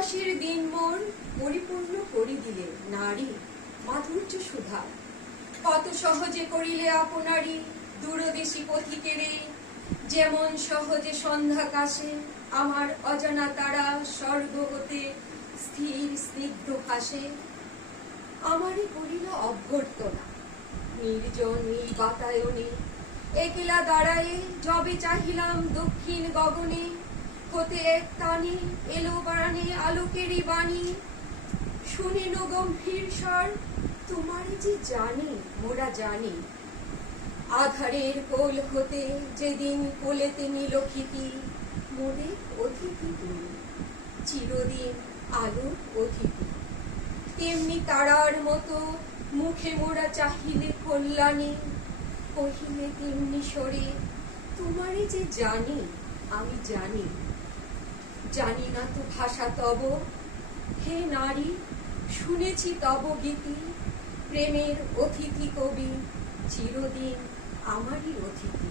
ভালোবাসির দিন মোর পরিপূর্ণ করি দিলে নারী মাধুর্য সুধা কত সহজে করিলে আপনারই দূরদেশী পথিকেরে যেমন সহজে সন্ধ্যা কাশে, আমার অজানা তারা স্বর্গ হতে স্থির স্নিগ্ধ হাসে আমারই করিল অভ্যর্থনা, নির্জন এই বাতায়নে একলা দাঁড়ায়ে যবে চাহিলাম দক্ষিণ গগনে হতে এক টানে এলো বারানে আলোকেরই বাণী। শুনিল গম্ভীর স্বর তোমারই যে জানি, মোরা জানি। আধারের কোল হতে যেদিন কোলেতে নিল খিতি মোরে অতিথি তুমি, চিরদিন আলোর অতিথি তেমনি তারার মতো মুখে মোরা চাহিলে কল্যাণী, কহিলে তেমনি সরে তোমারে যে জানি, আমি জানি। জানি না তো ভাষা তব। হে নারী, শুনেছি তব গীতি। প্রেমের অতিথি কবি, চিরদিন আমারই অতিথি।